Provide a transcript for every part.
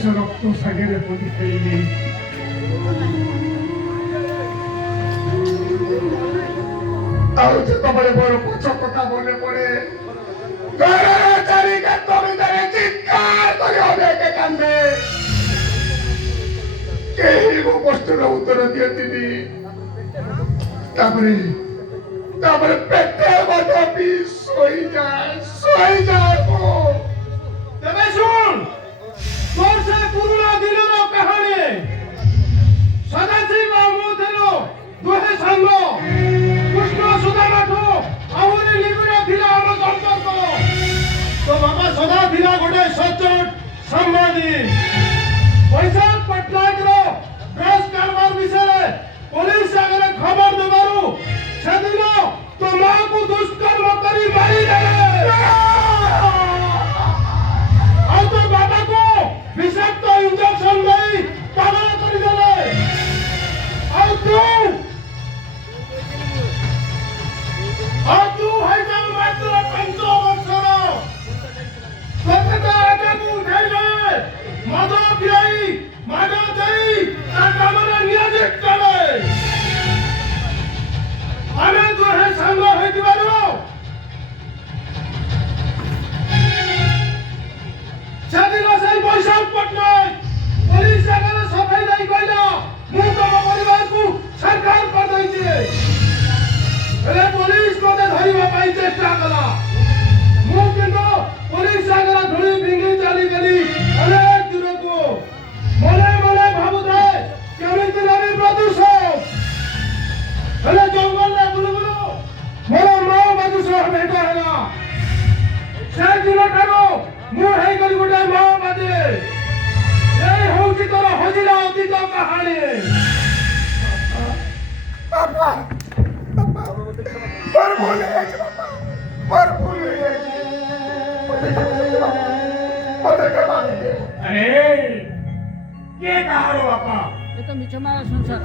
দেশ রক্ত সাগরে পরিচয়নি ଆଉ ଯେତେବେଳେ ମୋର ପଛ କଥା ମନେ ପଡେ ଘର ଚାରିକାନ୍ଥ ଭିତରେ ଚିତ୍କାର କରି ଅନେକ କାନ୍ଦେ କେହି ମୋ ପ୍ରଶ୍ନର ଉତ୍ତର ଦିଅନ୍ତିନି ତାପରେ ପେଟେ ବାଟ ବି ଶୋଇଯାଏ ମୁଁ ତେବେ ଶୁଣ তোর সে পুরোনো দিনের কাহিনী সদাশিব আর ମୁଁ ଥିଲୁ ଦୁହେଁ ସାଙ୍ଗ କୃଷ୍ଣ ସୁଦାମାଠୁ ଆହୁରି ନିବିଡ଼ ଥିଲା ଆମ ସମ୍ପର୍କ ତୋ ବାପା ସଦା ଥିଲା ଗୋଟେ ସଚ୍ଚୋଟ ସମ୍ବାଦୀ ବୈଶାଖ ପଟ୍ଟନାୟକର ଡ୍ରେସ୍ କାରବାର ବିଷୟରେ ପୋଲିସ ଆଗରେ ଖବର ଦେବାରୁ ସେଦିନ ତୋ ମାଆକୁ ଦୁଷ୍କର୍ମ କରି ମାରିଦେଲେ ଆଉ ତୋ ବାବାକୁ ବିଷାକ୍ତ ଇଞ୍ଜେକ୍ସନ ଦେଇ ପାଗଳ କରିଦେଲେ ଆଉ ତୁ ହେଇଯାଉ ମାତ୍ର 5 ବର୍ଷର ତୋତେ ତ ଆଗକୁ ଉଠାଇଲେ ମଦ ପିଆଇ ମାଡ଼ ଦେଇ ତା କାମରେ ନିୟୋଜିତ କଲେ ଆମେ ଦୁହେଁ ସାଙ୍ଗ ହୋଇଥିବାରୁ ସେଦିନ ସେଇ ବୈଶାଖ ପଟ୍ଟନାୟକ ପୋଲିସ ଆଗରେ ସଫେଇ ଦେଇ କହିଲା ମୁଁ ତମ ପରିବାରକୁ ସରକାର କରିଦେଇଛି ହେଲେ ପୋଲିସ ମତେ ଧରିବା ପାଇଁ ଚେଷ୍ଟା କଲା ମୁଁ କିନ୍ତୁ ପୋଲିସ ଆଗରେ ଧୂଳି ଫିଙ୍ଗି ଚାଲିଗଲି ଅନେକ ଦୂରକୁ ମନେ ମନେ ଭାବୁଥାଏ କେମିତି ନେବି ପ୍ରଦୂଷ ହେଲେ ଜଙ୍ଗଲରେ ବୁଲୁ ବୁଲୁ ମୋର ମାଓବାଦୀ ସହ ଭେଟ ହେଲା ସେ ଦିନଠାରୁ ମୁଁ ହେଇଗଲି ଗୋଟେ ମାଓବାଦୀ এই হଉଛି তোর হজিলা অতীত কাহাଣୀ ବାପା ମୋର ଭୁଲ ହେଇଯାଇଛି ବାପା ମୋର ଭୁଲ ହେଇଯାଇଛି ମୋତେ କ୍ଷମା କରିଦିଅ अरे ये कहारो बापा ये तो मिचमाया संसार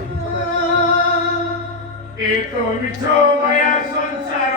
ये तो मिठो माया संसार